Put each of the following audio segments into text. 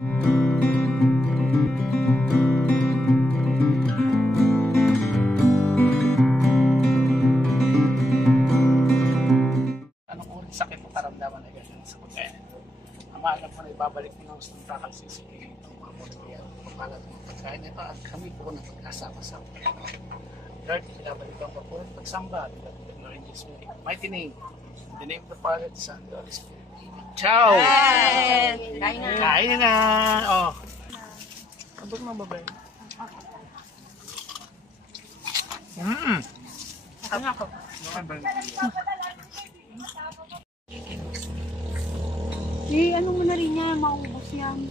Anong uring sakit o karamdaman na ganyan sa pagkain? Ang maalam po na ibabalik mo ng gusto ng takalsisipin itong mga motoryan, pagpalat ng pagkain ito at kami po na pagkasama-sama. Lord, pinabalikan ko po ng pagsamba, Lord in Jesus' mighty name. In the name of the Father, the Son, and the Holy Spirit. Ciao! Kain na. Kain na! Oh. Abot mo babay. Ano ako? Ano mo na rin yan, maubos yan.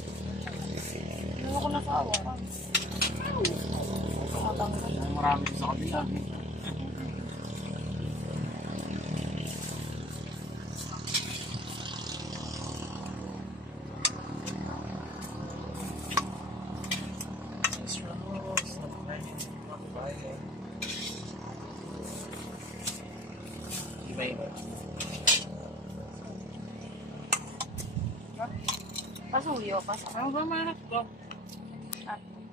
Ano ko na sa awa? Marami sa kabila. Iba-iba. Pasuyo, pasuyo. Ano ba maharap ko?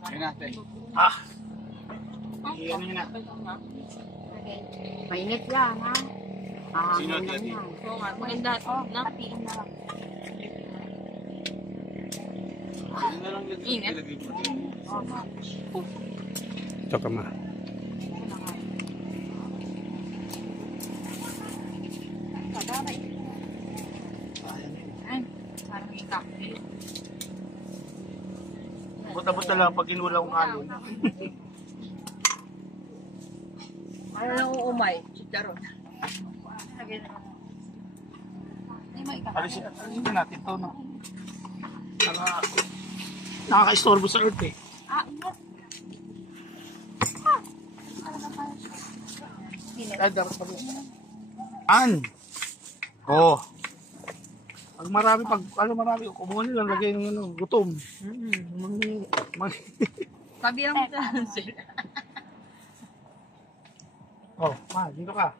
Ayun natin. Iyan nyo na. Mainit yan, ha? Sino at yan? Oo nga, maganda. Napiin na lang. Ingat. Ito ka ma. Parang ikak. Buta-buta lang pag inulang kong alon. Ano lang uumay? Chicharon. Alisin natin ito, no? Nakaka-istorbo sa earth, eh. Ay, dapat pag-istorbo. Oh. Pag marami, kumuha nilang lagay ng gutom. Sabi lang mo sir. Oh, ma, dito ka.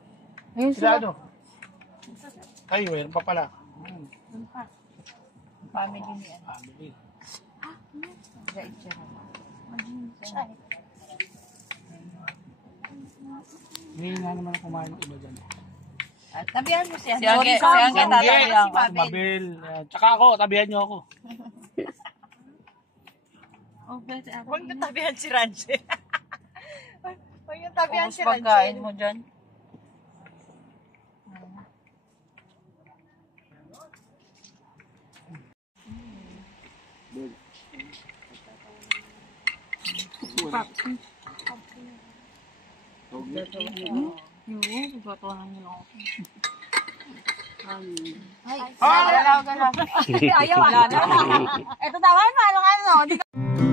Ayun Sila ano? Kayo, meron pa pala. Family niya. Family. Hindi nga naman ako kumain ng iba dyan. Tabihan mo siya. Si Angge tatabihan ko. Mabel. Tsaka ako, tabihan niyo ako. Huwag na tabihan si Ranche. Huwag yung tabihan si Ubus Ranche. pagkain mo dyan. Yung pagkatuanan niyo ako. Ay, galaw. Ayaw, wala na. Ito tawa, ano.